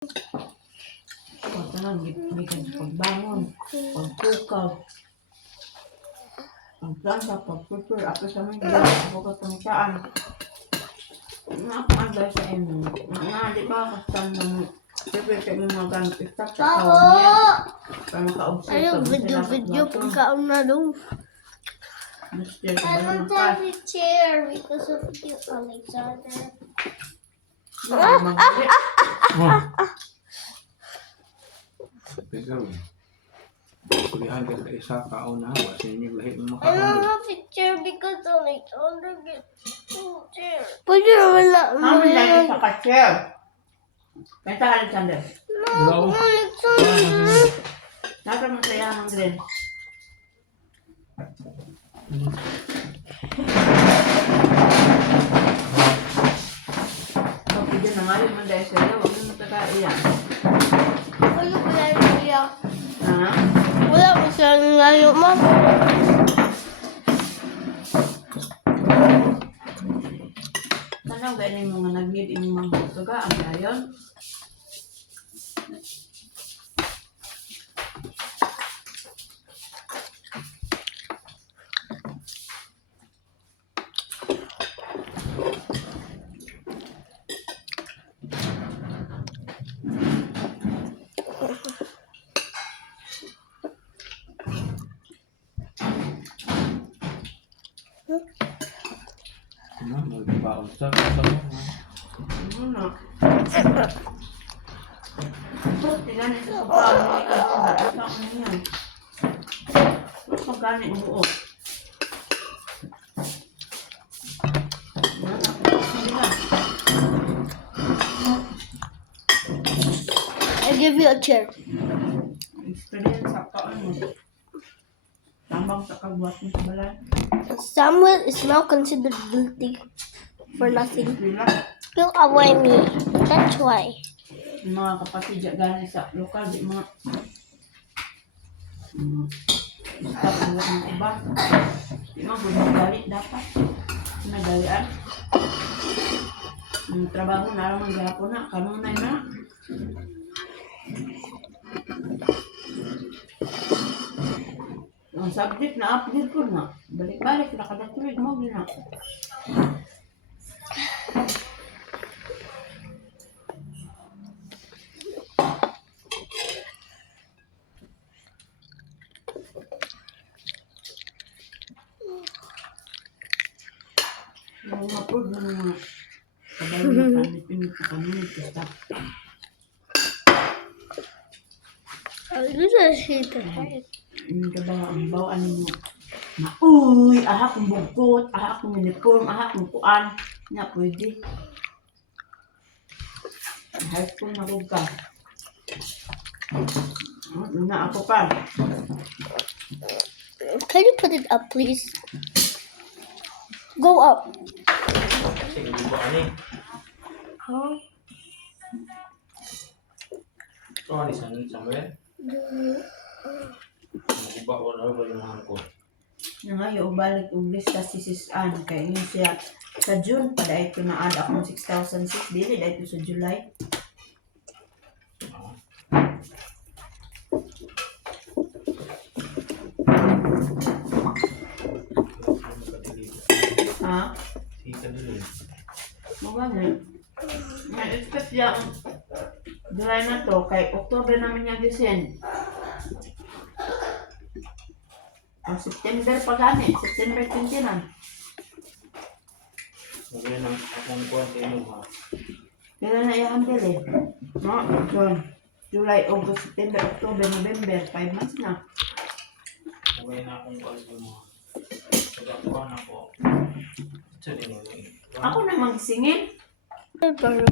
Basta lang, bigan sa pagbangon, pagpukaw, pagplanta, pagprepare, ako sa mga dyan, ako katangkaan. Nakapagay sa inyo. Di ba kastan ng prepare sa inyo mga gamit, istak sa kawan niya. Para maka-observe Ayaw, ka video pagkaon na doon. I don't have a chair because of you, Alexander. Pero, kulihan ka sa isa, kauna, kasi niyo lahat ng I don't makaon. have a chair because Alexander gets a chair. Pwede wala. Amin lang sa ka-chair. Kaya Alexander. No, Alexander. Nasa masaya ng rin. Pag video na nga yun, dahil sa'yo, huwag mo matagaiyan. Wala ko lang niya. Ha? Wala ko siya nilayo, ma. Sana galing mga nag-meet inyong mga tuga, ang layon. Ano, magbaon sa mo. Ano na? Tingnan niyo sa pagkain mo, ikaw, asa ko na yan. Mas pagkain mo, o. I give you a chair. Experience sa paan mo. Tambang sa kagwat mo sa balan. Samuel is now considered guilty for nothing. Wala. You avoid me. That's why. Yung mga kapatid dyan galing sa lokal, di mga tapos ng iba. Di mga gulong galit dapat. Nagalian. Yung trabaho na lang maghapon na, kanunay na. Ang subject na update ko na. Balik-balik na kada tuwid mo na. Yung mga food na mga kabayo na kanipin sa kanunod ko sa This is shit. yung trabaho ang bawaan mo. Uy, aha kong bugkot, aha kong uniform, aha kong kuan. Na pwede. High school na kong ka. Na ako pa. Can you put it up, please? Go up. Sige, di ba ani? Huh? Ito, ani Samuel? Maguba ko na ba yung hangko? Na ngayon, balik umbis ka si Sis Ann. Kaya yun siya sa June pa dahil ito na-add akong 6,006. Dili dahil ito sa July. Ha? Sika dulu. Maganda. Na-expect niya ang July na to. Kay October namin niya gisend. Ang September pa gani. September 20 na. Ngayon ang akong kuwan kayo mo ha. Kailan na i-handle eh. No? June, July, August, September, October, November. 5 months na. Ngayon na akong kuwan kayo mo ha. Pagkakuan ako. Ito din mo. Ako na magsingin. Para